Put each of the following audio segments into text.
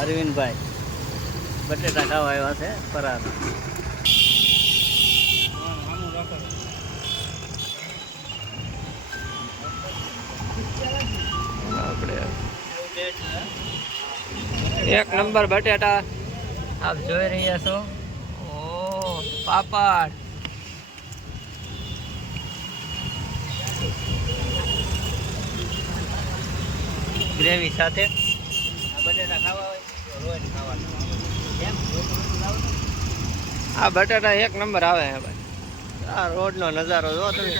અરવિંદભાઈ બટેટા ખાવા આવ્યા છે પરાના આપણે એક નંબર બટેટા. આપ જોઈ રહ્યા છો. ઓ પાપડ. ગ્રેવી સાથે. આ બટેટા ખાવા હોય રોજ ખાવાના? કેમ? રોજ રોજ ખાવાના? આ બટેટા એક નંબર આવે હે ભાઈ. આ રોડનો નજારો જો તમે.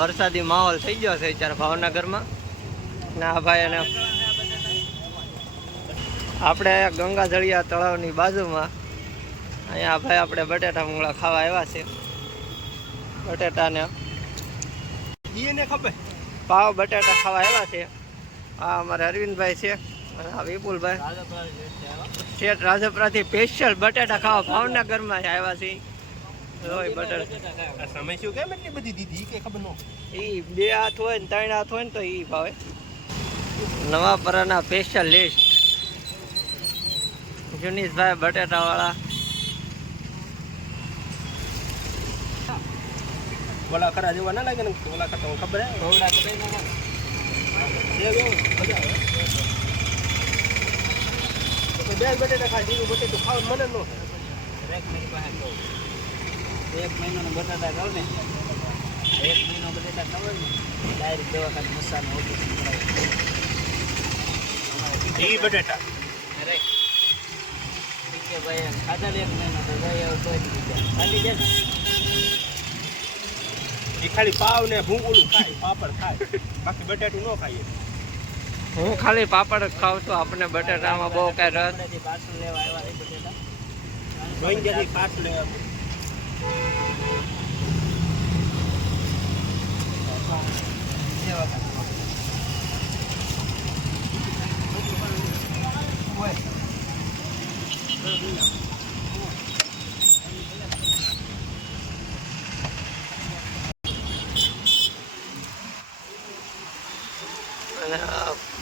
વરસાદી માહોલ થઈ ગયો છે અત્યારે ભાવનગરમાં. ને ભાઈ અને આપણે ગંગા જળિયા તળાવની બાજુમાં અહીંયા ભાઈ આપણે બટેટા મૂળા ખાવા આવ્યા છે. બટેટાને પાવ બટેટા ખાવા આવ્યા છે. આ અમારે અરવિંદભાઈ છે અને આ વિપુલભાઈ. શેઠ રાજપરાથી સ્પેશિયલ બટેટા ખાવા ભાવનગરમાં આવ્યા છે. રોય બટેટા. બટેટા સમય શું કેમ એટલી બધી દીધી? કે ખબર ન ઈ બે હાથ હોય ને ત્રણ હાથ હોય ને તો ઈ ભાવે. નવા સ્પેશિયાલિસ્ટ જુનીશભાઈ બટેટાવાળા. ઓલા ખરા જેવા ના લાગે ને? કરતા મને ખબર હે? રોડા બે તો બે બટેટા ખાય જીરું બટેટું ખાવ મને ન થાય. દરેક પાસે કહું. એક મહિનો બટાટા ખાવ ને એક મહિનો બટેટા ખાવ ને ડાયરેક્ટ દવાખાને મસાનો કરાવી ઈ બટેટા અરે ઠીક છે ભાઈ ખાધા લે એક મહિનો તો ભાઈ હવે કોઈ નહીં બીજા ખાલી પાવ ને ભૂંગળું ખાય પાપડ ખાય. બાકી બટેટું ન ખાઈએ. હું ખાલી પાપડ ખાઉં છું આપણને બટેટામાં બહુ કઈ રસ. પાર્સલ લેવા આવ્યા બટેટા જોઈને જ્યાંથી પાસ લે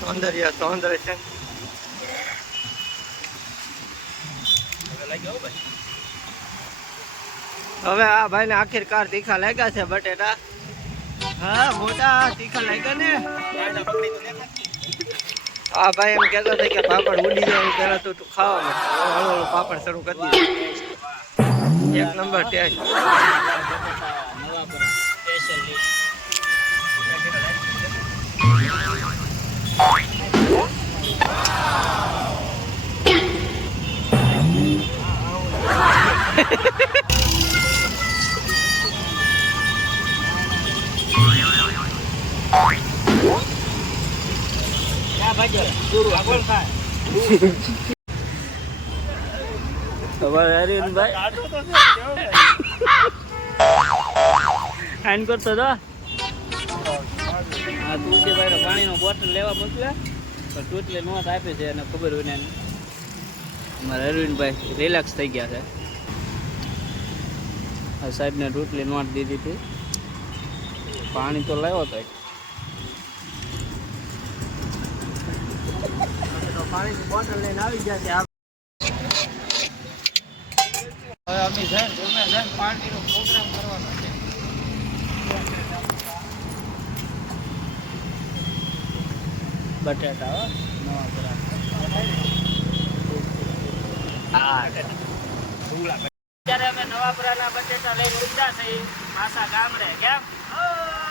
સૌંદર્ય સૌંદર્ય છે. હવે આ ભાઈ ને આખિરકાર તીખા લાગ્યા છે બટેટા. હા, મોટા તીખા લાગ્યા ને. આ ભાઈ એમ કહેતો હતો કે પાપડ ઉડી જાય પહેલા તું તું ખાવા માંડ. હળુ હળુ પાપડ શરૂ કરી દીધું એક નંબર ટેસ્ટ તમારે હરીનભાઈ આઈન કરતો હતો આ તુલસીભાઈ પાણીનો બોટલ લેવા મોકલે પણ ટૂટલી નોટ આપી છે અને ખબર હોય ને. અમારા અરવિંદભાઈ રિલેક્સ થઈ ગયા છે. સાહેબને ટૂટલી નોટ દીધી હતી પાણી તો લાવ્યો તો પાણીની બોટલ બટેટા નવા કરા અત્યારે અમે નવાપુરાના બટેટા લઈને ઉડ્યા થઈ, પાછા ગામડે, કેમ?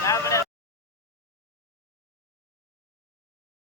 ગામડે